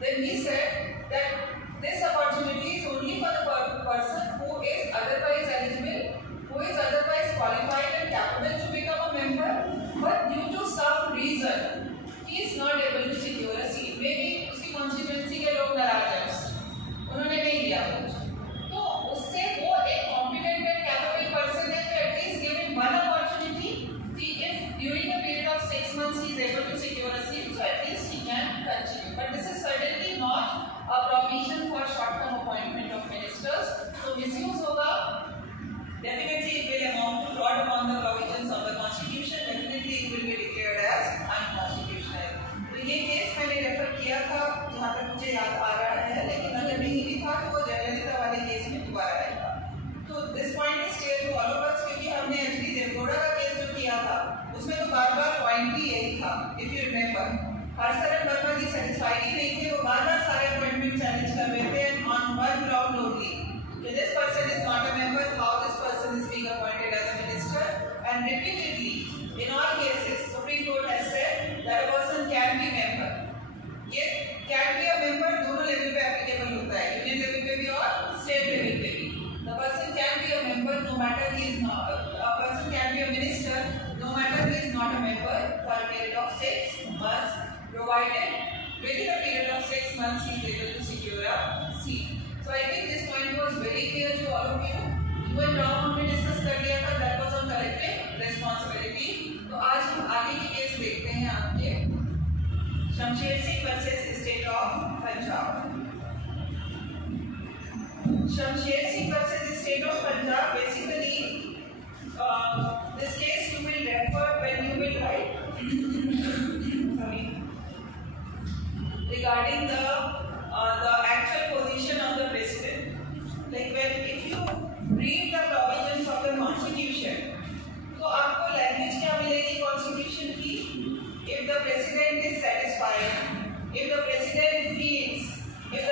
then we said that this opportunity is only for the person who is otherwise eligible, who is otherwise qualified and capable to become a member, but due to some reason he is not able to secure a seat. Maybe उसकी constituency के लोग नाराज हैं उससे, उन्होंने नहीं लिया कुछ, तो उससे वो एक competent and capable person है, तो at least give him one opportunity. If during a period of 6 months he is able to secure a seat, so at least he can continue. But this is certainly not a provision for short-term appointment of ministers. So misuse होगा. Definitely it will amount to fraud upon the provisions of the constitution. Definitely it will be declared as unconstitutional. तो ये केस मैंने रेफर किया था जहाँ तक मुझे याद आ रहा है, लेकिन अगर नहीं भी था तो वो जयललिता वाले केस में दोबारा आएगा. तो this point is clear to all of us, क्योंकि हमने एचडी देवगौड़ा का केस जो किया था उसमें तो बार-बार पॉइंट भी यही था. If you remember, Harsharan Verma ji satisfied ही नहीं थे, वो बार-बार सारे अपॉइंटमेंट चैलेंज कर रहे थे on one ground only. This person is not a member, how this person is being appointed as a minister, and repeatedly in all cases Supreme Court has said that a person can be member. ये can be a member दोनों लेवल पे applicable होता है, union level पे भी और state level पे भी. The person can be a member no matter he is not. A person can be a minister no matter he is not a member for a period of 6 months, provided within a period of 6 months he is able to secure a seat. So I think this point was very clear to all of you. UN Rao हमने डिस्कस कर लिया था, that was on collective responsibility. तो आज हम आगे की केस देखते हैं आपके शमशेर Singh versus state of Punjab. शमशेर Singh versus state of Punjab, basically this case you will refer when you will write regarding the actual position of the president. Like if you read the provisions of the constitution, तो आपको language क्या मिलेगी constitution की? If the president is satisfied, if the president feels, if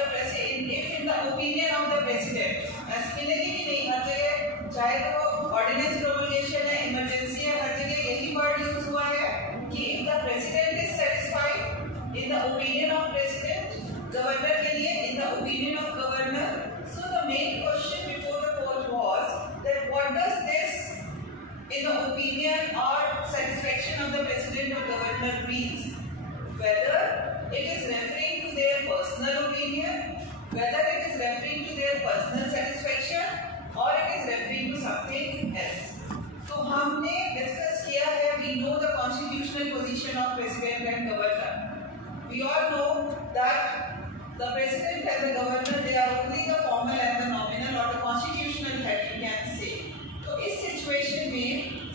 in the opinion of the president, ऐसी मिलेगी कि नहीं? हर जगह चाहे तो ordinance promulgation है, emergency है, हर जगह यही word use हुआ है कि if the president is satisfied, in the opinion of president, governor के लिए in the opinion of governor. So the main question before the court was that what does this in the opinion or satisfaction of the president or governor means? Whether it is referring to their personal opinion, whether it is referring to their personal satisfaction, or it is referring to something else. तो हमने discuss किया है, we know the constitutional position of president and governor. We all know that the president and the governor, they are only the formal and the nominal or the constitutional head, you can say. तो इस situation में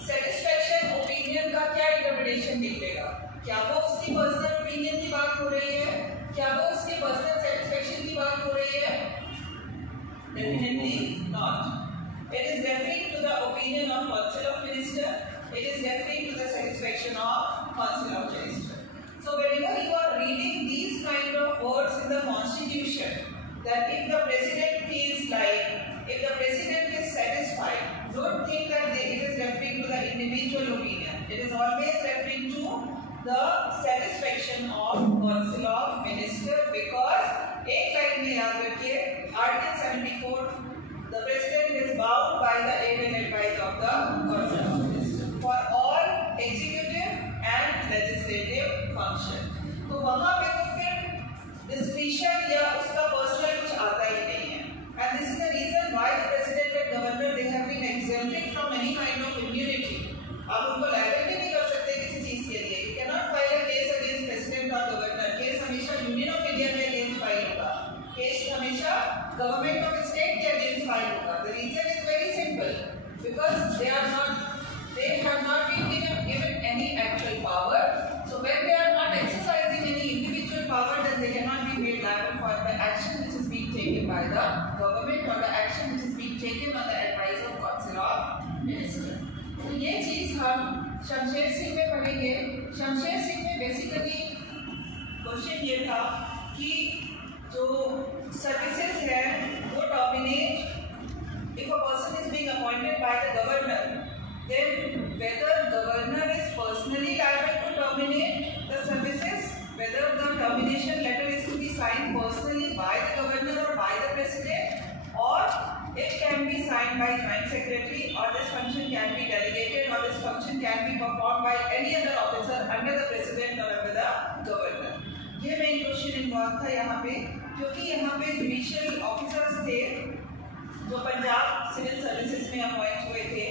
satisfaction opinion का क्या interpretation निकलेगा? क्या वो उसकी personal opinion की बात हो रही है? क्या वो उसके personal satisfaction की बात हो रही है? Definitely not. It is referring to the opinion of Council of Ministers. It is referring to the satisfaction of Council of Ministers. So whenever you are reading these kind of words in the constitution, that if the president feels like, if the president is satisfied, don't think that it is referring to the individual opinion. It is always referring to the satisfaction of Council of Ministers, because एक लाइन में याद रखिए, Article 74, the president is bound by the aid and advice of the Council of Ministers for all executive and legislative function. तो वहाँ पे तो फिर discretion या उसका personal कुछ आता ही नहीं है. And this is the reason why the president and governor, they have been exempted from any kind of immunity. आप उनको liable भी नहीं कर सकते किसी चीज के लिए. You cannot file a case against president or governor. Case हमेशा Union of India के against file होगा. Case हमेशा government of state के against file होगा. The reason is very simple, because they have not been given any actual power. So when they are not exercising any individual power, then they cannot be made liable for the action which is being taken by the government or the action which is being taken on the advice of Council of Ministers. तो ये चीज हम शमशेर सिंह में पढ़ेंगे. शमशेर सिंह में basically question ये था कि जो सर्विसेज है वो dominate, if a person is being appointed by the governor, then whether governor is personally liable to terminate the services, whether the termination letter is to be signed by Joint Secretary, or this function can be delegated, or this function can be performed by any other officer under the President or under the Governor. ये main question involve था यहाँ पे, क्योंकि यहाँ पे judicial officers थे जो Punjab civil services में अपॉइंट हुए थे,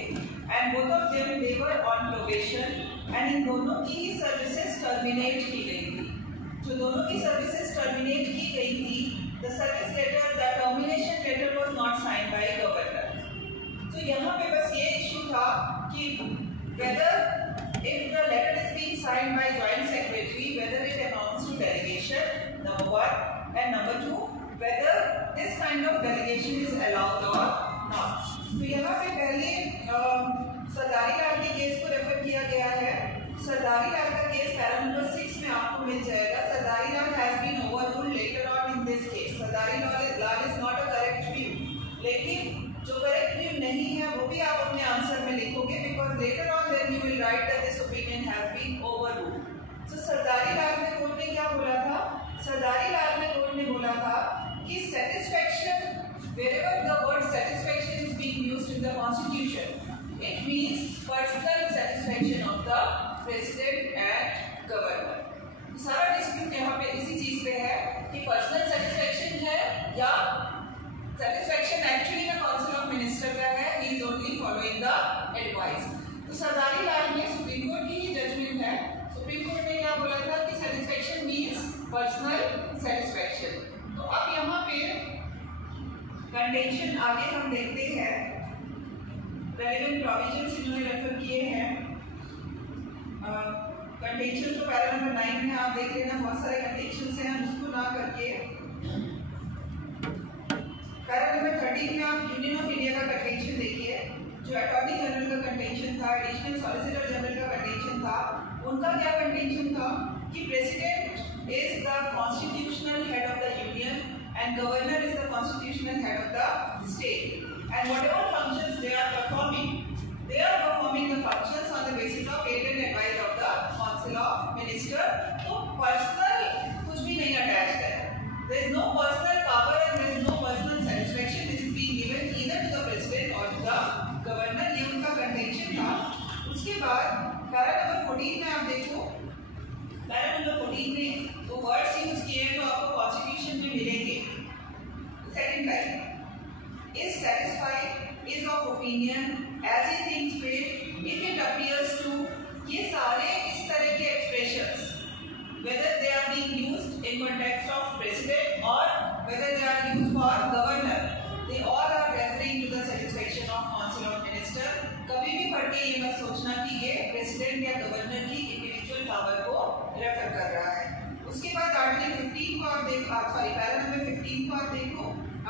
and both of them they were on probation, and in दोनों की ही सर्विसेज टर्मिनेट की गई थी। जो दोनों की सर्विसेज टर्मिनेट की गई थी, the service letter, the termination letter was not signed by governor. तो यहाँ पे बस ये इशू था कि whether if the letter is being signed by Joint Secretary, whether it amounts to delegation, number one, and number two, whether this kind of delegation is allowed or not. तो यहाँ पे पहले सरदारी लाल के केस को रेफर किया गया है। सरदारी लाल का केस पैरा नंबर 6 में आपको मिल जाएगा। सरदारी लाल has been overruled later on in this case. Sardari Lal is not a correct view, लेकिन जो करेक्ट व्यू नहीं है वो भी आप अपने आंसर में लिखोगे, because later on then you will write that this opinion has been overruled. So Sardari Lal में कोर्ट ने क्या बोला था? सरदारी लाल में कोर्ट ने बोला था कि satisfaction, wherever the word satisfaction is being used in the constitution, it means personal satisfaction of the president and governor. सारा डिस्प्यूट यहाँ पे इसी चीज पे है कि पर्सनल सेटिस्फैक्शन है या satisfaction actually the council of minister का है, he is only following the advice। तो सरदारी लाल में सुप्रीम कोर्ट की ही जजमेंट है। सुप्रीम कोर्ट ने क्या बोला था कि satisfaction means personal satisfaction। तो अब यहाँ पे कंटेंशन आगे हम देखते हैं, रेलेवेंट प्रोविजंस इन्होंने रेफर किए हैं। कंटेंशन तो पैरा नंबर 9 में आप देख लेना, बहुत सारे कंटेंशन हैं, हम उसको ना करके पैरा नंबर 13 में आप यूनियन ऑफ इंडिया का कंटेंशन देखिए। जो अटॉर्नी जनरल का कंटेंशन था, एडिशनल सॉलिसिटर जनरल का कंटेंशन था, उनका क्या कंटेंशन था कि president is the constitutional head of the union and governor is the constitutional head of the state, and whatever functions they are performing the functions on the basis of aid and advice of the council of minister. तो personal कुछ भी नहीं अटैच्ड है, there is no personal power and there is no personal satisfaction which is being given either to the president or to the governor। ये उनका कंटेंशन था। उसके बाद पैरा नंबर 14 में आप देखो, पैरा नंबर 14 में वो वर्ड्स यूज किए हैं तो आपको कॉन्स्टिट्यूशन में मिलेंगे। Second line, is satisfied, is of opinion, as he thinks fit, if it appears to, ये सारे इस तरह के expressions whether they are being used in context of president or whether they are used for governor, they all are referring to the satisfaction of council of minister। कभी भी पढ़ के ये मत सोचना कि ये प्रेसिडेंट या गवर्नर की इंडिविजुअल पावर को रेफर कर रहा है। उसके बाद आर्टिकल 15 को आप देखो, सॉरी पैरा नंबर 15 को आप देखो,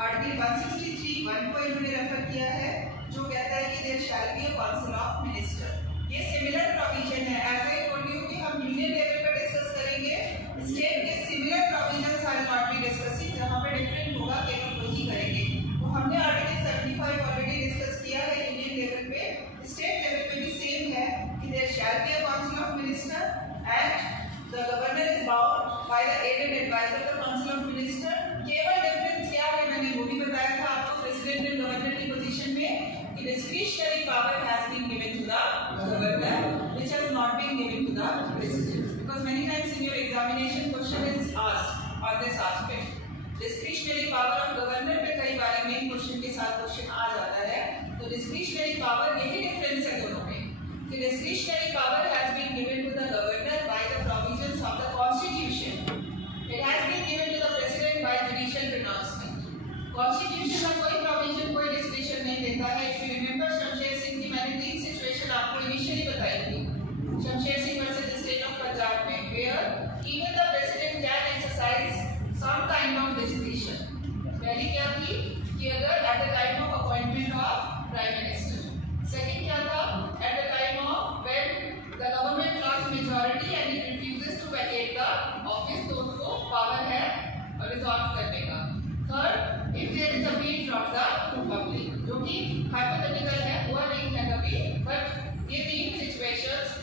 आर्टिकल 163(1) को इन्होंने रेफर किया है, जो कहता है कि there shall be a council of minister. ये सिमिलर प्रोविजन है, एज आई टोल्ड यू कि हम यूनियन लेवल पर डिस्कस करेंगे, स्टेट के similar provisions are not be discussing, जहां पे डिफरेंट होगा केवल वही करेंगे। तो हमने आर्टिकल 75 ऑलरेडी डिस्कस किया है यूनियन लेवल पे, स्टेट लेवल पे भी सेम है कि there shall be a council of minister and the governor is bound by the aid and advice of the council of minister. केवल डिफरेंस क्या है मैंने वो भी बताया था आपको प्रेसिडेंट एंड गवर्नर की पोजीशन में, कि discretionary power has been given to the governor which has not been given to the president, because many times in your examination question is asked on this aspect. Discretionary power of governor पे कई बार main question के साथ क्वेश्चन आ जाता है। तो discretionary power, यही डिफरेंस है दोनों में, कि discretionary power has been given to the governor by the provisions of the constitution, it has been given to the president by judicial pronouncement. Constitution में कोई प्रोविजन, कोई डिस्क्रिशन नहीं देता है। If you remember Shamsher Singh की मैंने 3 सिचुएशन आपको initially बताई थी, Shamsher Singh versus state of Punjab में, where even the president can exercise some kind of discretion. पहली क्या थी कि अगर at the time of appointment of prime minister, second क्या था at the time of when the government loss majority and it refuses to vacate the office, तो उसको power है रिजॉल्व करने का। Third, if there is a appeal from the public, जो कि हाइपोथेटिकल है, हुआ नहीं है कभी, बट ये 3 situations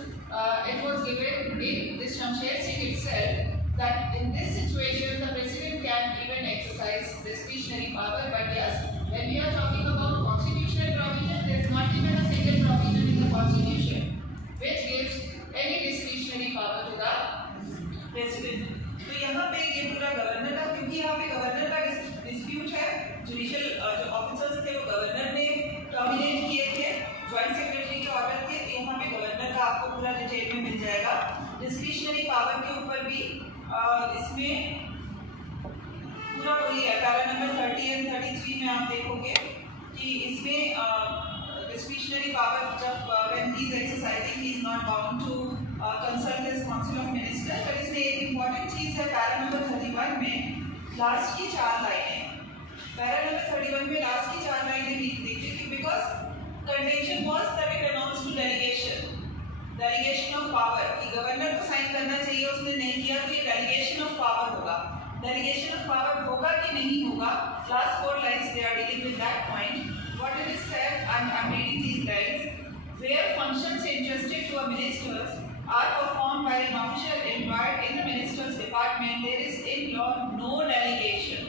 it was given in this Shamsher Singh itself, that in this situation the president can even exercise discretionary power, but yes, when we are talking about constitutional provision Constitution, which gives any discretionary power to the President. तो यहाँ पे ये पूरा गवर्नर का, क्योंकि यहाँ पे गवर्नर का डिस्प्यूट है, जुडिशियल जो ऑफिसर्स थे वो गवर्नर ने टर्मिनेट किए थे, जॉइंट सेक्रेटरी के ऑर्डर थे, तो यहाँ पे गवर्नर का आपको पूरा डिटेल में मिल जाएगा। डिस्क्रिशनरी पावर के ऊपर भी इसमें पूरा वही है, पैरा नंबर 30 एंड 33 में आप देखोगे कि इसमें डिस्क्रिशनरी पावर जब when he is exercising he is not bound to consult his council of minister. पर इसमें एक इंपॉर्टेंट चीज है, पैरा नंबर 31 में लास्ट की 4 लाइनें, पैरा नंबर 31 में लास्ट की 4 लाइनें देखिए कि because contention was that it announce to delegation of power, कि गवर्नर को साइन करना चाहिए, उसने नहीं किया, तो ये डेलीगेशन ऑफ पावर होगा। डेलीगेशन ऑफ पावर होगा कि नहीं होगा, last 4 lines they are dealing with that point. What it is said, I am reading these lines, where functions entrusted to a ministers are performed by an official employed in the minister's department, there is in law no delegation,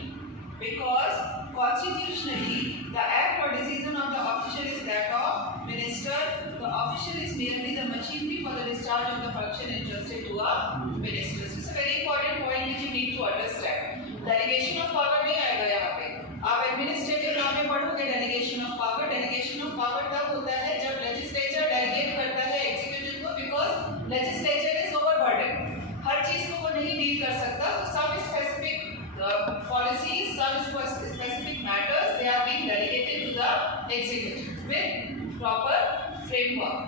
because constitutionally the act or decision of the official is that of minister. The official is merely the machinery for the discharge of the function entrusted to a minister. So it's a very important point which you need to understand. Delegation of power नहीं आएगा यहाँ पे, आप administrative law में पढ़ोगे delegation of power. Delegation of power तब होता है जब लेजिस्लेचर डेलीगेट करता है एग्जीक्यूटिव को, बिकॉज लेजिस्लेचर इज ओवरबर्डन, हर चीज को वो नहीं डील कर सकता। तो some specific policies, some specific matters, they are being delegated to the executive with proper framework.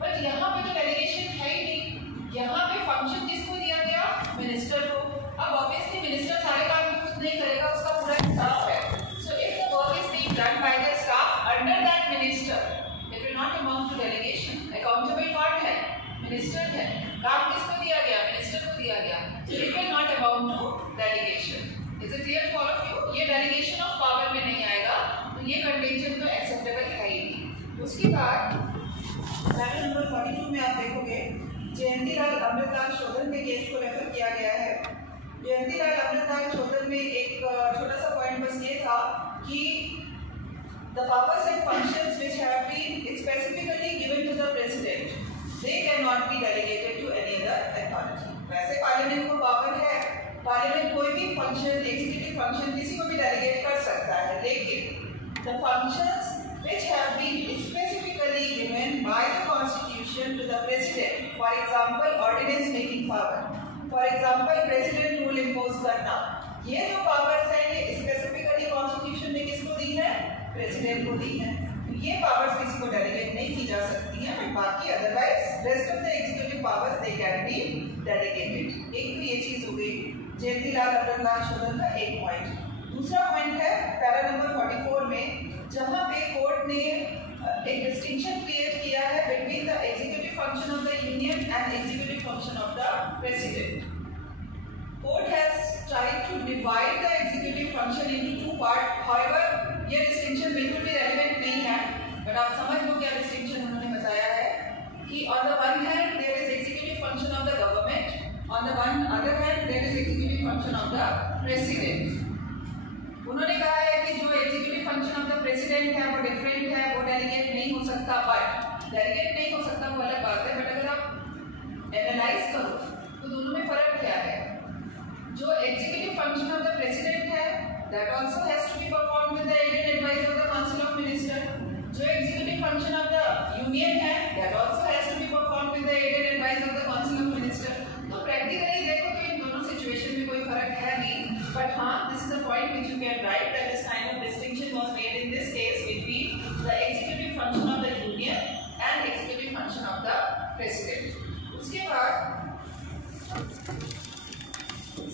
But यहाँ पे तो delegation है ही नहीं, यहाँ पे function किसको दिया गया, मिनिस्टर को। अब obviously मिनिस्टर सारे काम खुद नहीं करेगा, उसका पूरा स्टाफ है। So if the work is being done by the staff under that minister, it will not amount to delegation. Accountable कौन है, मिनिस्टर है, काम किसको दिया गया, मिनिस्टर को दिया गया, so it will not amount to delegation. Is it clear to all of you? ये डेलीगेशन ऑफ पावर में नहीं आएगा, तो ये कंटेंशन तो एक्सेप्टेबल है ही नहीं। उसके बाद पैरा नंबर 42 में आप देखोगे जयंतीलाल अमृतलाल शोधन के केस को रेफर किया गया है। जयंतीलाल अमृतलाल शोधन में एक छोटा सा पॉइंट बस ये था कि the powers and functions which have been specifically given to the president, they cannot be delegated to any other authority. वैसे पार्लियामेंट को पावर है, पार्लियामेंट कोई भी फंक्शन, एग्जीक्यूटिव फंक्शन किसी को भी डेलीगेट कर सकता है, लेकिन the functions which have been specifically given by the constitution to the president, for example ordinance making power, for example president rule impose करना, ये जो पावर्स हैं ये स्पेसिफिकली कॉन्स्टिट्यूशन ने किसको दी है, प्रेसिडेंट को दी है। ये पावर्स किसी को डेलीगेट नहीं की जा सकती हैं, बट बाकी otherwise rest of the executive powers they can be delegated. एक तो ये चीज हो गई जयंतीलाल अमृतलाल शोधन का एक पॉइंट। दूसरा पॉइंट है पैरा नंबर 44 में, जहां पे कोर्ट ने एक डिस्टिंक्शन क्रिएट किया है between the executive function of the union and executive function of the president. Court has tried to divide the executive function into 2 part. However ये डिस्टिंक्शन बिल्कुल भी रेलेवेंट नहीं है, बट आप समझ लो क्या डिस्टिंक्शन उन्होंने बताया है कि on the one hand there is executive function of the government, on the one other hand there is executive function of the president. उन्होंने कहा है कि जो executive function of the president है वो डिफरेंट है, वो डेलीगेट नहीं हो सकता, बट डेलीगेट नहीं हो सकता वो अलग बात है, बट अगर आप एनालाइज करो तो दोनों में फर्क क्या है। जो executive function of the president है that also has to be performed with the aid and advice of the council of minister। जो executive function of the union है that also has to be performed with the aid and advice of the council of minister। तो प्रैक्टिकली देखो तो इन दोनों सिचुएशन में कोई फर्क है नहीं, बट हाँ this is a point which you can write that this kind of distinction was made in this case between the executive function of the union and executive function of the president. उसके बाद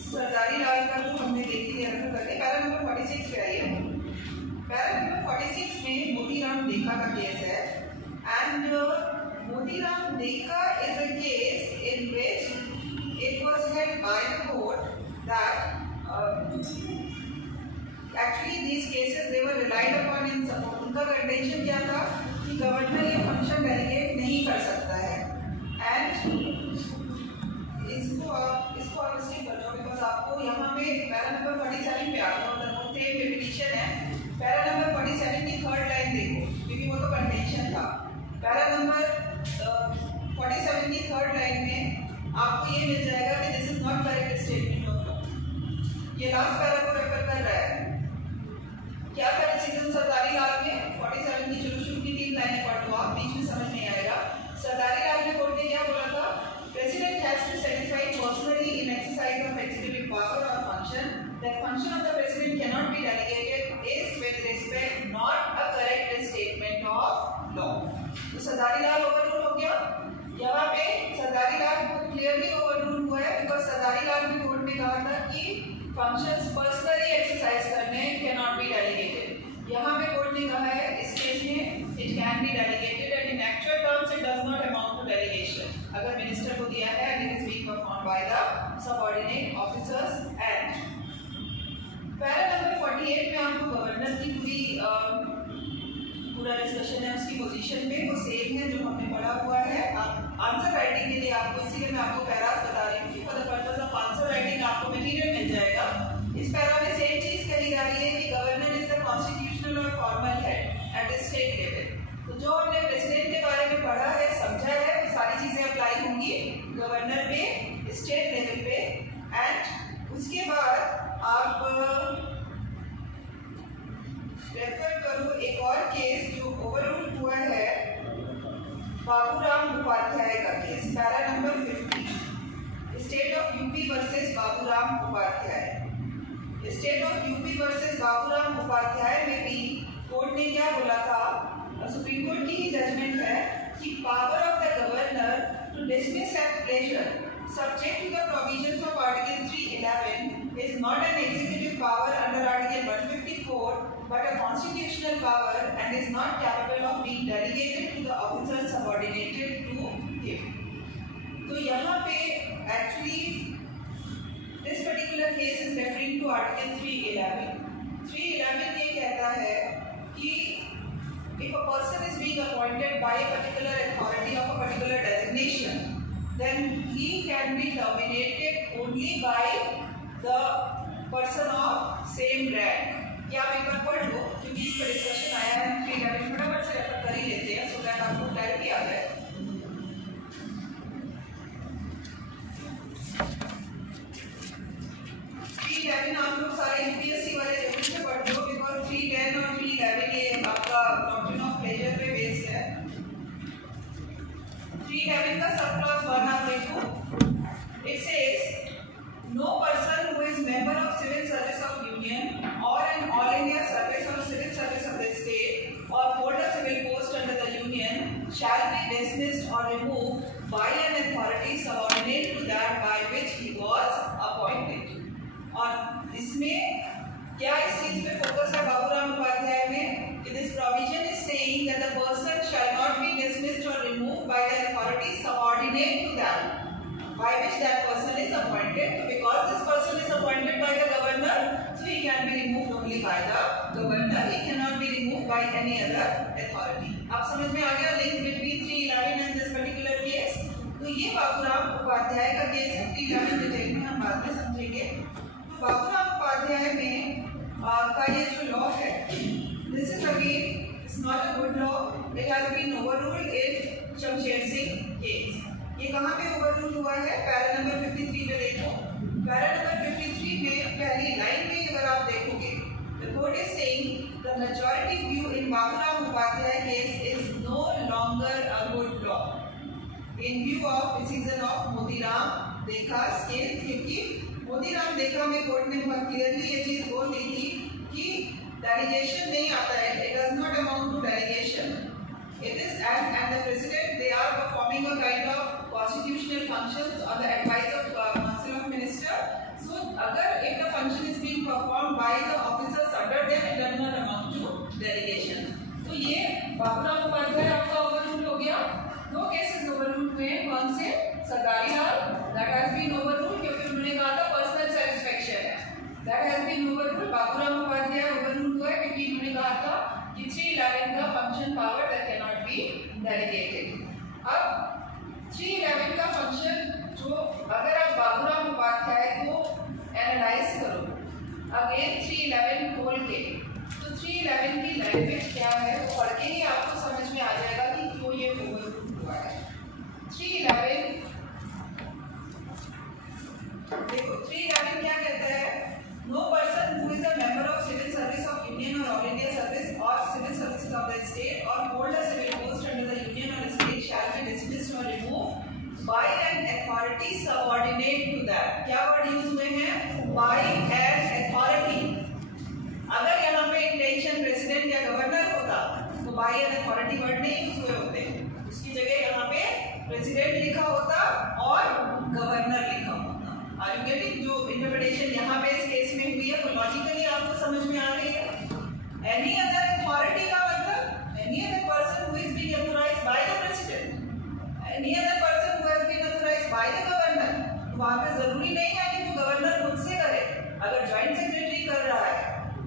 सरदारी लाल का तो हमने देख लिया था करके, para number 46 पे आइए। पैरा नंबर 46 में मोतीराम देका का केस है, एंड Motiram Deka is a case in which it was held by the court that actually these cases they were relied upon in support। उनका कंटेंशन क्या था कि गवर्नर ये फंक्शन डेलीगेट नहीं कर सकता है, एंड इसको आप स्किप कर दो बिकॉज आपको यहाँ पे पैरा नंबर 47 पे आता है, वो सेम रिपीटिशन है। पैरा नंबर 47 की 3rd लाइन देखो क्योंकि वो तो कंटेंशन था। पैरा नंबर लास्ट पैरा को रेफर कर रहा है। क्या था डिसीजन सरदारी लाल में 47 की शुरू की 3 लाइनें पढ़ लो आप, बीच में समझ नहीं आएगा। सरदारी लाल में कोर्ट ने क्या बोला था? President has to satisfy personally in exercise of executive power और function that function of the president can not be delegated is with respect not a correct statement of law. तो सरदारी लाल ओवररूल हो गया। यहाँ पे सरदारी लाल क्लियरली ओवररूल हुआ है बिकॉज सरदारी लाल की कोर्ट ने कहा था कि फंक्शंस पर्सनली एक्सरसाइज करने कैन नॉट बी डेलीगेटेड। यहाँ पे कोर्ट ने कहा है इस केस में it can be delegated and in actual terms it does not amount to delegation. अगर मिनिस्टर को दिया है and it is being performed by the subordinate officers and para number 48 में आपको गवर्नर की पूरा डिस्कशन है उसकी पोजीशन पे, वो सेम है जो हमने पढ़ा हुआ है। आंसर राइटिंग के लिए आपको, इसीलिए मैं आपको पैरास बता रही हूँ कि for the purpose of answer writing आपको मटेरियल मिल जाएगा। इस पैरा में सेम चीज कही जा रही है कि गवर्नर इज द कॉन्स्टिट्यूशनल और formal head at the state level. तो जो हमने प्रेसिडेंट के बारे में पढ़ा है, समझा है, वो सारी चीजें अप्लाई होंगी गवर्नर पे, स्टेट लेवल पे। एंड उसके बाद आप रेफर करो एक और केस जो ओवररूल हुआ है, बाबूराम उपाध्याय का केस, para number 50, state of UP versus Baburam Upadhyay. State of UP versus Baburam Upadhyay में भी कोर्ट ने क्या बोला था? सुप्रीम कोर्ट की ही जजमेंट है कि power of the governor to dismiss at pleasure subject to the provisions of Article 311 is not an executive power under Article 154 but a constitutional power and is not capable of being delegated to the officers subordinated to him। तो यहाँ पे actually this particular case is referring to Article 311। 311 ये कहता है कि if a person is being appointed by a particular authority of a particular designation, then he can be terminated only by the person of same rank। क्या आप एक बार पढ़ लो क्योंकि इस पर डिस्कशन आया है, 311 फटाफट से रेफर कर ही लेते हैं सो दैट आपको क्लैरिटी आ जाए। 311 आप लोग सारे यूपीएससी वाले जरूर से पढ़ लो बिकॉज 310 और 311 ये आपका डॉक्ट्रिन ऑफ प्लेजर पे बेस्ड है। 311 का सब क्लॉज 1 आप देखो, it says no person who is member of civil service of union or an all India service or civil service of the state or hold a civil post under the union shall be dismissed or removed by an authority subordinate to that by which he was appointed। और इसमें क्या इस चीज पे फोकस है बाबूराम उपाध्याय में कि this provision is saying that the person shall not be dismissed or removed by the authority subordinate to that by which that person is appointed। So because this person is appointed by the governor, so he can be removed only by the governor, he cannot be removed by any other authority। आप समझ में आ गया link between 311 and this particular case। तो ये बाबूराम उपाध्याय का केस है, 311 डिटेल में हम बाद में समझेंगे। तो बाबूराम उपाध्याय में का ये जो लॉ है, this is again it's not a good law, it has been overruled in Shamsher Singh केस। ये कहाँ पे ओवररूल हुआ है? पैरा नंबर 53 पे देखो। पैरा नंबर 53 में पहली लाइन में अगर आप देखोगे, the court is saying the majority view in Baburam Upadhyay case is no longer a good law in view of decision of Motiram देखा's case। क्योंकि मोतीराम देखा में कोर्ट ने बहुत क्लियरली ये चीज बोल दी थी कि डेलीगेशन नहीं आता है, it does not amount to delegation, it is and the president they are performing a kind of constitutional functions on the advice of council of minister। So अगर if the function is being performed by the officers under them, it does not amount to delegation। तो ये बाबूराम उपाध्याय आपका ओवररूल हो गया। दो cases overrule हुए हैं, कौन से? सरदारी लाल, that has been overruled क्योंकि उन्होंने कहा था पर्सनल सेटिस्फेक्शन है, that has been overruled। Baburam Upadhyay overrule हुआ है क्योंकि उन्होंने कहा था कि 311 का function power that cannot be delegated। अब 311 का फंक्शन जो अगर आप बाबूराम उपाध्याय को एनालाइज करो अगेन 311 खोल के, तो 311 की लैंग्वेज क्या है वो पढ़ के ही आपको समझ में आ जाएगा कि क्यों ये ओवररूल हुआ है। 311 देखो 311 क्या कहता है? No by an authority word नहीं यूज हुए होते, उसकी जगह यहाँ पे प्रेसिडेंट लिखा होता और गवर्नर लिखा होता। Are you getting? जो इंटरप्रिटेशन यहाँ पे इस केस में हुई है वो लॉजिकली आपको समझ में आ रही है। एनी अदर अथॉरिटी का मतलब any other person who is being authorised by the president, any other person who has been authorised by the governor. तो वहाँ पे जरूरी नहीं है कि वो गवर्नर खुद से करे, अगर जॉइंट सेक्रेटरी कर रहा है,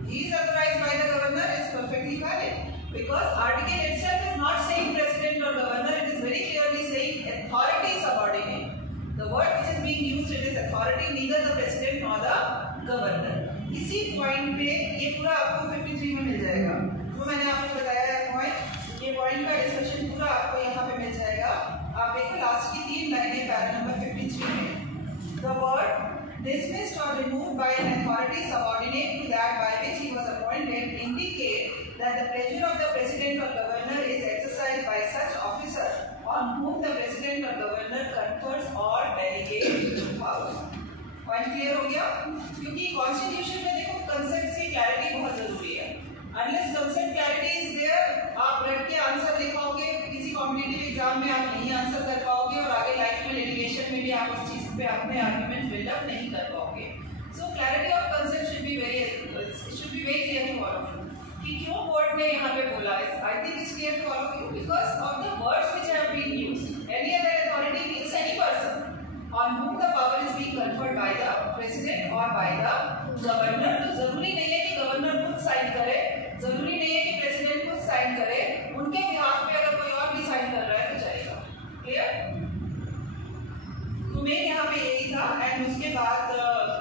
he is authorized by the governor, is perfectly valid, because article itself is not saying president or governor, it is very clearly saying authority subordinate. The word which is being used it is authority, neither the president nor the governor. इसी पॉइंट पे ये पूरा आपको 53 में मिल जाएगा, तो मैंने आपको बताया है पॉइंट, ये पॉइंट का डिस्कशन पूरा आपको यहाँ पे मिल जाएगा। आप देखो लास्ट की 3 लाइनें पैरा नंबर 53 में, the word dismissed or removed by an authority subordinate to that by which he was appointed indicate that the pleasure of the president or governor is exercised by such officer on whom the president or governor confers or delegates power. Point clear हो गया? क्योंकि कॉन्स्टिट्यूशन में देखो कंसेप्ट की क्लैरिटी बहुत जरूरी है। Unless concept clarity is there, आप रट के आंसर लिखोगे किसी कॉम्पिटिटिव एग्जाम में, आप नहीं आंसर कर पाओगे और आगे लाइफ में लिटिगेशन में भी आप उस चीज पे अपने आर्गुमेंट बिल्डअप नहीं कर पाओगे। So clarity of concept should be very clear to all of you कि क्यों बोर्ड ने यहाँ पे बोला है। I think it's clear to all of you because of the words which have been used. Any other authority means any person on whom the power is being conferred by the president or by the governor। तो जरूरी नहीं है कि गवर्नर खुद साइन करे, जरूरी नहीं है कि प्रेसिडेंट खुद साइन करे, उनके बिहाफ पे अगर कोई और भी साइन कर रहा है तो चलेगा। क्लियर? तो मेन यहाँ पे यही था। एंड उसके बाद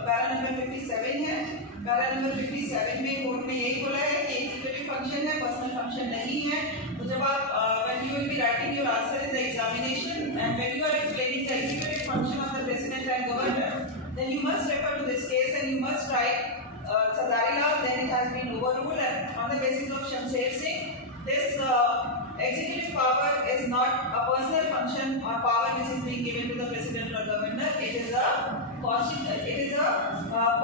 पैरा नंबर 57 है। पैरा नंबर 57 में कोर्ट ने यही बोला है कि एग्जीक्यूटिव फंक्शन है, पर्सनल फंक्शन नहीं है। तो जब आप when you will be writing your answer in the examination and when you are explaining the executive function of the president and governor, then you must refer to this case and you must write Sadarilal, then it has been overruled and on the basis of Shamsher Singh, this executive power is not a personal function or power which is being given to the president or governor. It is a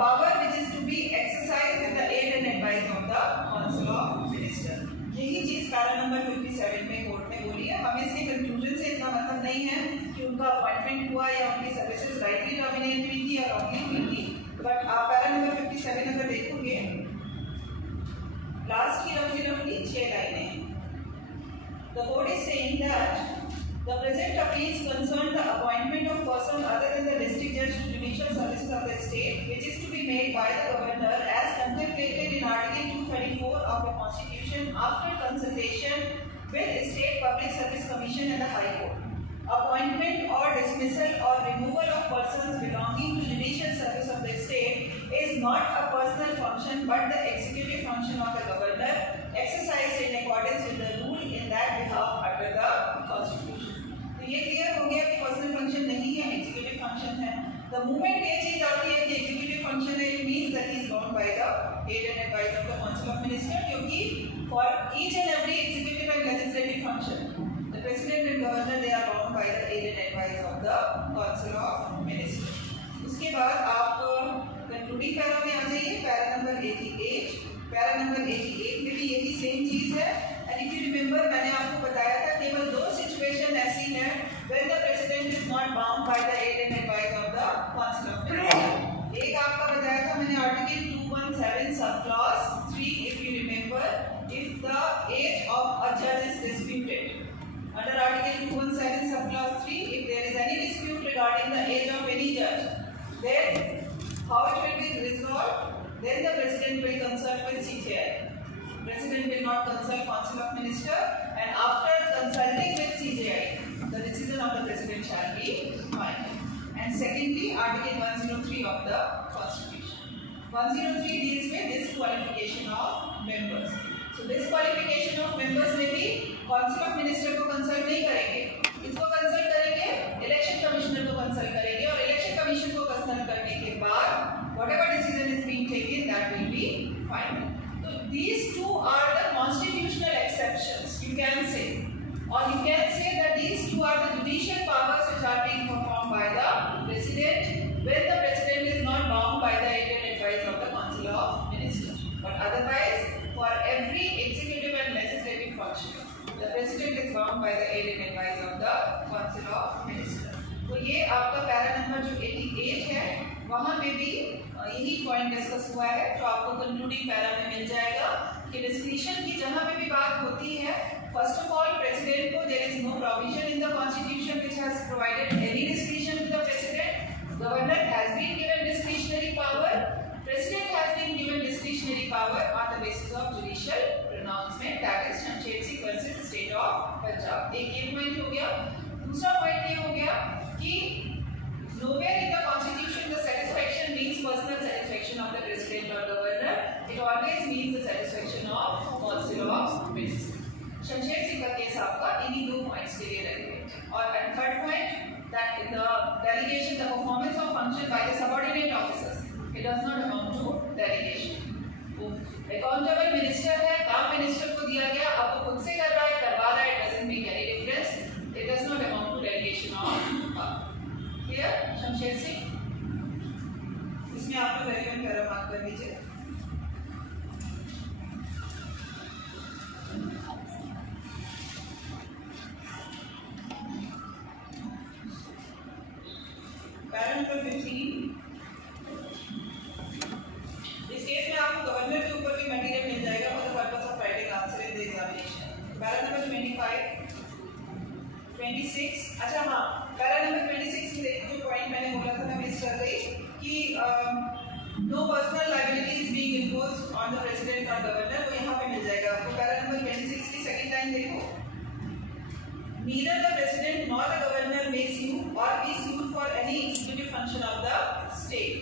power which is to be exercised with the aid and advice of the council of minister। यही चीज para number 57 में court ने बोली है। हमें इसके कंक्लूजन से इतना मतलब नहीं है कि उनका अपॉइंटमेंट हुआ या उनकी सर्विसेज राइटली डोमिनेट हुई थी या रॉन्गली हुई थी, बट आप पैरा नंबर 57 अगर देखोगे लास्ट की रफली 6 लाइनें। The court is saying that the present appeals concern the appointment of person other than the district judge to judicial services of the state, which is to be made by the governor as contemplated in Article 234 of the Constitution after consultation with State Public Service Commission and the High Court. Appointment or dismissal or removal of persons belonging to judicial service of the state is not a personal function but the executive function of the governor exercised in accordance with the rule in that behalf under the Constitution। तो ये क्लियर हो गया कि personal function नहीं है, executive function है। The moment ये चीज आती है कि एग्जीक्यूटिव फंक्शन है, it means that he is bound by the aid and advice of the council of minister, क्योंकि for each and every executive and legislative function the president and governor they are bound by the aid and advice of the council of minister. उसके बाद आप concluding para में आ जाइए, para number 88। Para number 88 में भी यही सेम चीज है। एंड इफ यू रिमेंबर मैंने आपको बताया था केवल 2 सिचुएशन ऐसी हैं when the president is not bound by the aid and advice of the council of ministers। एक आपका बताया था मैंने आर्टिकल 217 sub clause 3, if you remember, if the age of a judge is disputed, under article 217 sub clause 3, if there is any dispute regarding the age of any judge, then how it will be resolved? Then the president will consult with CJI. President will not consult council of minister, and after consulting with CJI, the decision of the president shall be final। And secondly, article 103 of the Constitution, 103 deals with disqualification of members। So disqualification of members में भी council of minister को consult नहीं करेंगे, इसको consult करेंगे election commissioner को consult करेंगे, और election commission को consult करने के बाद whatever decision is being taken that will be final। So these two are the constitutional exceptions, you can say, or you can say that these two are the judicial powers which are being performed by the president when the president is not bound by the aid and advice of the council of ministers, but otherwise for every executive and legislative function council of minister. तो ये आपका para number जो 88 है वहाँ पे भी यही point discuss हुआ है, तो आपको कंक्लूडिंग पैरा में मिल जाएगा कि डिस्क्रिशन की जहाँ पे भी बात होती है, फर्स्ट ऑफ ऑल प्रेसिडेंट को there is no provision in the constitution which has provided any discretion to the president. Governor has been given discretionary power, president has been given discretionary power on the basis of judicial pronouncement, that is Shamsher Singh versus state of Punjab. एक ये पॉइंट हो गया। दूसरा पॉइंट ये हो गया कि nowhere in the constitution the satisfaction means personal satisfaction of the president or governor, it always means the satisfaction of council of ministers। Shamsher सिंह का केस आपका इन्हीं 2 पॉइंट्स के लिए रहेंगे। और third point that in the delegation the performance of function by the subordinate officers, it does not amount to delegation. Accountable minister है, काम मिनिस्टर को दिया गया, अब वो खुद से कर रहा है, करवा रहा है, doesn't make any difference, it does not amount to delegation of clear. Shamsher Singh, इसमें आप लोग रेलिवेंट पैरा मार्क कर लीजिए। पैरा नंबर 15, इस केस में आपको गवर्नर के ऊपर भी मटेरियल मिल जाएगा for the purpose of writing answer in the examination. Para number 25, 26, अच्छा हाँ, पैरा नंबर 26 में जो पॉइंट मैंने बोला था मैं मिस कर गई कि no personal liabilities being imposed on the president और गवर्नर, वो यहाँ पे मिल जाएगा आपको। पैरा नंबर 26 की सेकंड लाइन देखो, neither the president nor the governor may sue or be sued for any executive function of the state.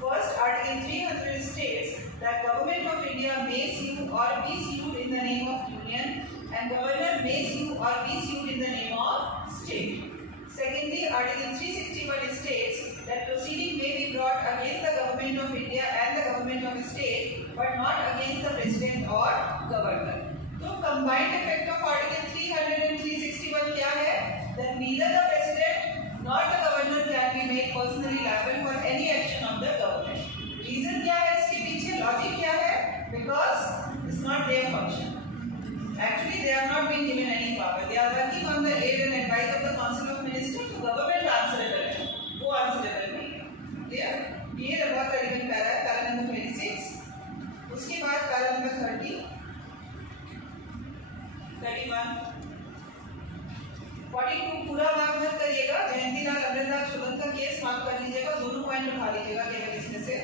First, Article 300 states that Government of India may sue or be sued in the name of Union, and Governor may sue or be sued in the name of state. Secondly, Article 361 states that proceeding may be brought against the Government of India and the Government of a state, but not against the President or Governor. तो combined effect of Article 300 and 361 क्या है? That neither the President nor the Governor can be made personally liable for any action of the government. Reason क्या है इसके पीछे? Logic क्या है? Because it's not their function. Actually, they are not being given any power. They are working on the aid and advice of the Council of Ministers. तो government answerable है, वो answerable नहीं है। Clear? ये रहा रेलिवेंट पैरा है, पैरा नंबर 26। उसके बाद पैरा नंबर 30, 31, 42 पूरा मार्क मत करिएगा। जयंती लाल अमृतलाल सुगंध का केस मार्क कर लीजिएगा, दोनों पॉइंट उठा लीजिएगा केवल इसमें से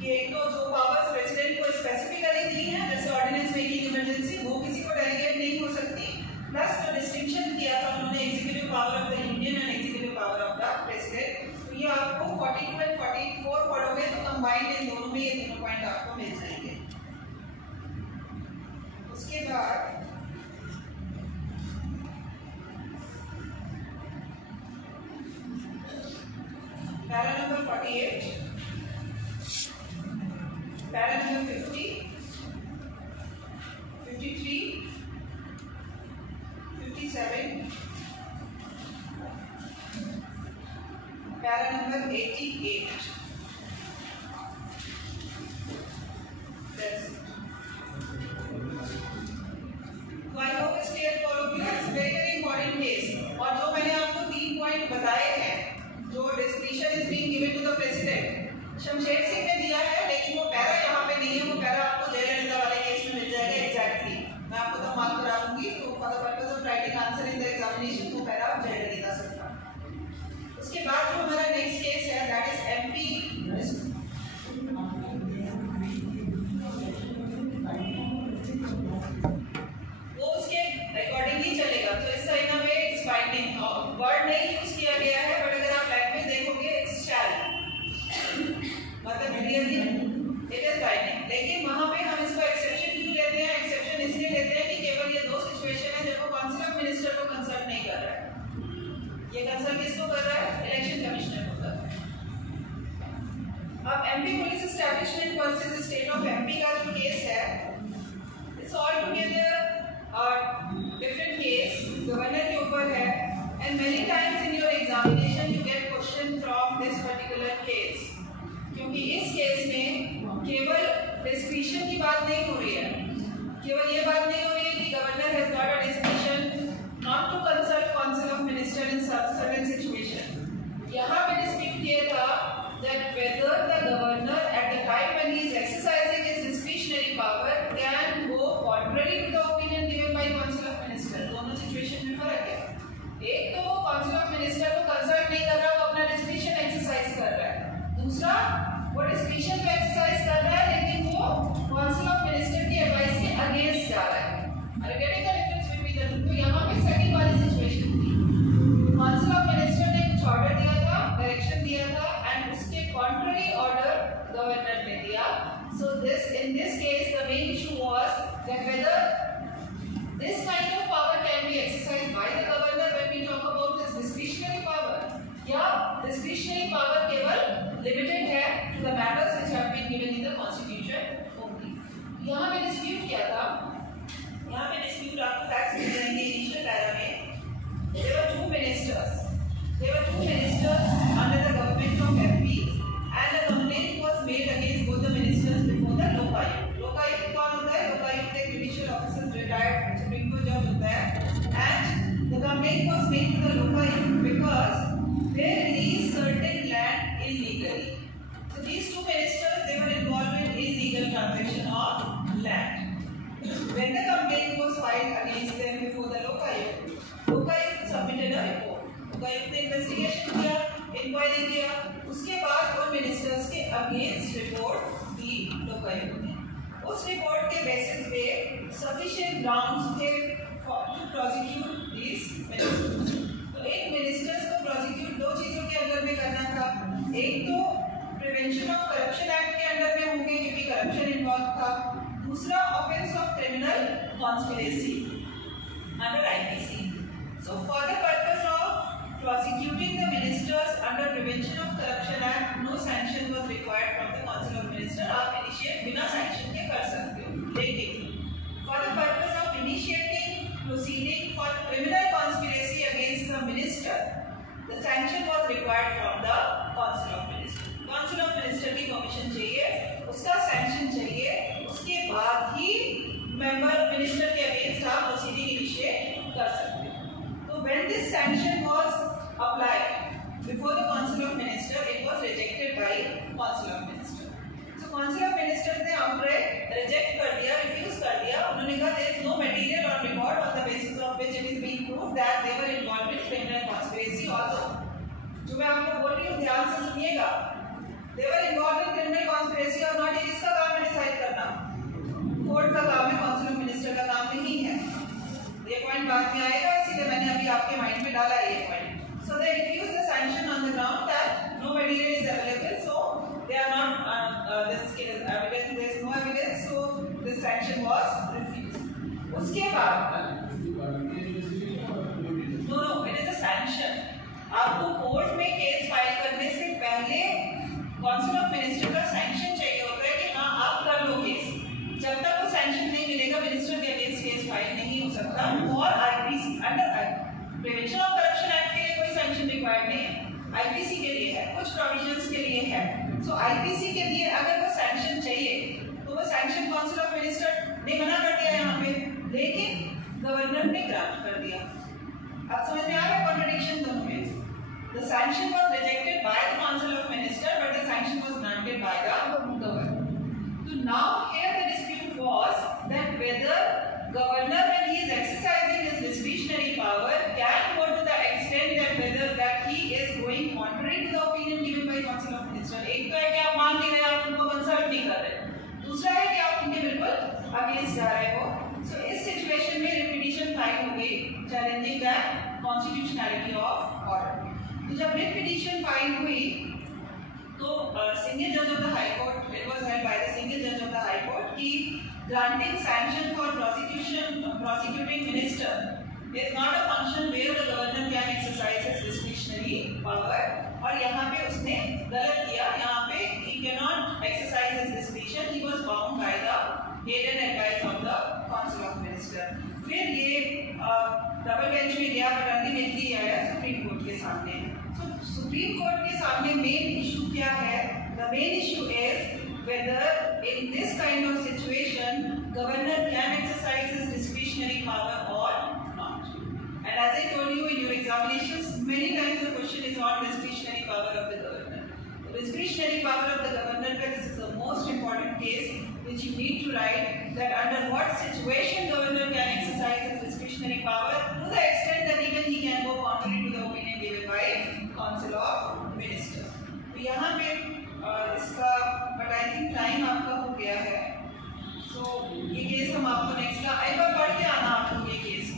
कि एक तो जो पावर्स प्रेसिडेंट को स्पेसिफिकली दी हैं, जैसे ऑर्डिनेंस मेकिंग इमरजेंसी, वो किसी को डेलीगेट नहीं हो सकती, प्लस जो डिस्टिंक्शन किया था उन्होंने executive power of the union and executive power of the president. तो ये आपको 42 एंड 44 पढ़ोगे तो कंबाइंड इन दोनों में ये दोनों पॉइंट आपको मिल जाएंगे। उसके बाद para number 48, para number 50, 53, 57, para number 88। So I hope it's clear for all of you. It's very very important case. और जो मैंने आपको 3 पॉइंट बताए हैं, जो discretion is being given to the president, Shamsher Singh ने दिया है, लेकिन वो पैरा यहाँ पे नहीं है, वो पैरा आपको जयललिता वाले केस में मिल जाएगा एग्जैक्टली। मैं आपको तो मार्क करा दूंगी, तो for the purpose of writing answer in the examination वो पैरा आप जयललिता से पढ़ा। उसके बाद जो हमारा नेक्स्ट केस है दैट इज एमपी, वो उसके अकॉर्डिंग ही चलेगा। तो इसका इन अ वे इट्स बाइंडिंग, वर्ड नहीं यूज किया गया है, बट अगर आप लैंग्वेज देखोगे इट्स शैल, मतलब क्लियरली इट इज बाइंडिंग। लेकिन वहां पे हम इसको एक्सेप्शन क्यों लेते हैं? एक्सेप्शन इसलिए लेते हैं कि केवल ये 2 सिचुएशन है जब वो काउंसिल ऑफ मिनिस्टर को कंसल्ट नहीं कर रहा है। ये कंसल्ट किसको कर रहा है? इलेक्शन कमिश्नर को कर रहा है। अब MP police establishment versus state of MP का जो केस है, it's all together different case, governor के ऊपर है, and many times in your examination you get question from this particular case, क्योंकि इस केस में केवल डिस्क्रिशन की बात नहीं हो रही है, केवल ये बात नहीं हो रही है कि governor has got a discretion not to consult council of minister in सब यहाँ पे डिस्प्यूट क्या था? यहाँ पे डिस्प्यूट आपको फैक्ट्स मिल जाएंगे इनिशियल पैरा में। There were two ministers under the government of MP, and a complaint was made against both the ministers before the Lokayukta. लोकायुक्त कौन होता है? लोकायुक्त एक judicial officer retired supreme court जज होता है, and the complaint was made to the Lokayukta because they released certain land illegally. So these two ministers, they were involved in illegal transaction of land. When the complaint was filed against them before the Lokayukta submitted a report. Lokayukta ने इन्वेस्टिगेशन किया, इंक्वायरी किया, उसके बाद उन मिनिस्टर्स के against report दी लोकायुक्त ने। उस रिपोर्ट के बेसिस पे सफिशिएंट ग्राउंड्स थे टू प्रोसिक्यूट दीस मिनिस्टर्स। तो एक मिनिस्टर्स को प्रोसिक्यूट दो चीजों के अंडर में करना था। एक तो प्रिवेंशन ऑफ करप्शन एक्ट के अंडर में होंगे क्योंकि करप्शन इन्वॉल्व था। दूसरा offence of criminal conspiracy under IPC. So for the purpose of prosecuting the ministers under Prevention of Corruption Act, no sanction was required from the Council of Ministers। आप initiate बिना sanction के कर सकते हो। लेकिन for the purpose of initiating proceeding for criminal conspiracy against the minister, the sanction was required from the Council of Ministers। Council of Ministers की permission चाहिए, उसका sanction चाहिए, उसके बाद ही member minister के against आप proceeding initiate कर सकते हो। When this sanction was applied before the Council of Ministers, it was rejected by Council of Ministers। So Council of Ministers ने outright reject कर दिया, refuse कर दिया। उन्होंने कहा there is no material or record on the basis of which it is being proved that they were involved in criminal conspiracy। Although जो मैं आपको बोल रही हूँ ध्यान से सुनिएगा, they were involved in criminal conspiracy और not, ये किसका काम है डिसाइड करना? कोर्ट का काम है, Council of Ministers का काम नहीं है। ये पॉइंट बाद में आएगा, इसीलिए मैंने अभी आपके माइंड में डाला है ये point. So they refuse the sanction on the ground that no material is available, so they are not this evidence, there is no evidence, so this sanction was refused. उसके बाद no it is a sanction. आपको court में case file करने से पहले council of minister का sanction चाहिए होता है कि हाँ आप कर लो केस। जब तक वो सैंक्शन नहीं मिलेगा मिनिस्टर के अगेंस्ट केस फाइल नहीं हो सकता। और IPC under prevention of corruption act के लिए कोई सैंक्शन रिक्वायर्ड नहीं है, आईपीसी के लिए है, कुछ प्रोविजंस के लिए है। सो आईपीसी के लिए अगर वो सैंक्शन चाहिए तो वो सैंक्शन काउंसिल ऑफ मिनिस्टर ने मना कर दिया यहाँ पे, लेकिन गवर्नर ने ग्रांट कर दिया। अब समझ में आ रहा है कॉन्ट्रडिक्शन दोनों में? The sanction was rejected by the Council of Ministers, but the sanction was granted by the governor. So now here the dispute was that whether governor, when he is exercising his discretionary power, can go to the extent that whether that he is going contrary to the opinion given by Council of Ministers। एक तो है कि आप मान नहीं रहे, आप उनको कंसल्ट नहीं कर रहे, दूसरा है कि आप उनके बिल्कुल अगेंस्ट जा रहे हो। सो इस सिचुएशन में रिट फाइल हो गई challenging the constitutionality of order. तो जब रिट पिटीशन फाइल हुई तो सिंगल जज of the high court, it was held by the single जज ऑफ द हाई कोर्ट की granting sanction for prosecuting minister is not a function where the governor can exercise his discretionary power। और यहाँ पे उसने गलत किया, यहाँ पे he cannot exercise his discretion, he was bound by the aid and advice of the Council of Ministers। फिर ये डबल बेंच में गया, बट अल्टीमेटली आया सुप्रीम कोर्ट के सामने। तो सुप्रीम कोर्ट के सामने मेन इशू क्या है? The main issue is whether in this kind of situation governor can exercise his discretionary power or not। And as I told you in your examinations, many times the question is on discretionary power of the governor। The discretionary power of the governor, this is the most important case which you need to write, that under what situation governor can exercise his discretionary power to the extent that even he can go contrary to the opinion given by Council of Ministers। तो यहाँ पे इसका but I think time आपका हो गया है। सो ये केस हम आपको नेक्स्ट का एक बार पढ़ के आना आप लोग ये केस।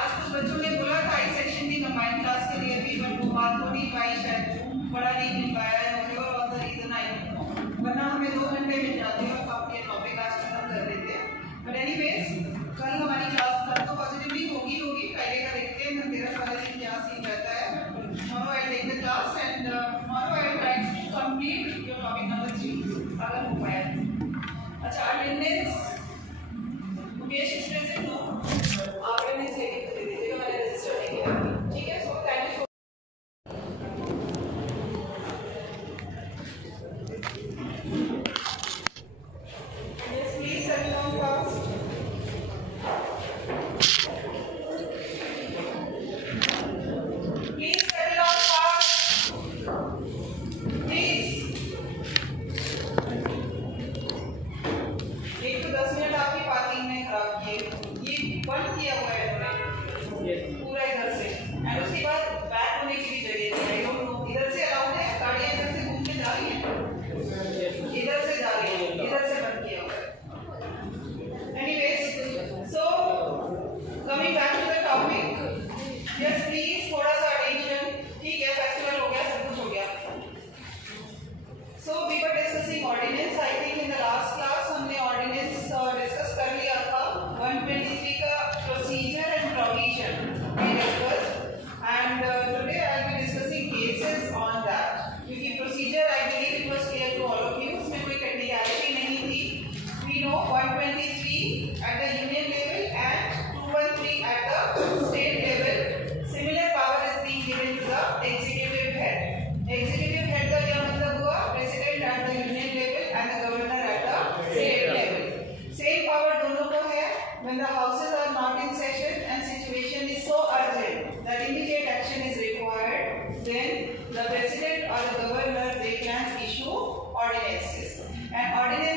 आज कुछ बच्चों ने बोला था इस सेक्शन की कंबाइंड क्लास के लिए भी, बट वो बात हो नहीं पाई, शायद पढ़ा नहीं मिल पाया है, और the reason I don't know, वरना हमें 2 घंटे मिल जाते हैं और आप ये टॉपिक आज खत्म कर देते हैं। बट एनीवेज पूरा इधर से, एंड उसके बाद बैक होने की भी जगह थी। आई डोंट नो इधर से अलाउड है, गाड़ियाँ इधर से घूम के जा रही है, इधर से जा रही है, इधर से बंद किया हुआ है। Anyways, so coming back to the topic, yes please थोड़ा सा अटेंशन। ठीक है, फेस्टिवल हो गया, सब कुछ हो गया। So we were discussing ordinance. I think in the last class हमने ऑर्डिनेंस डिस्कस कर लिया था। 123 का procedure and provision we discussed, and today I will be discussing cases on that, क्योंकि procedure I believe it was clear to all of you, उसमें कोई technicality नहीं थी। We know 123 at the union level and 213 at the state level, similar power is being given to the executive head। executive head का क्या मतलब हुआ? president at the union level and the governor at the state level। same power दोनों को है। when the houses are not in session and situation is so urgent that immediate action is required, then the president or the governor they can issue ordinances, and ordinance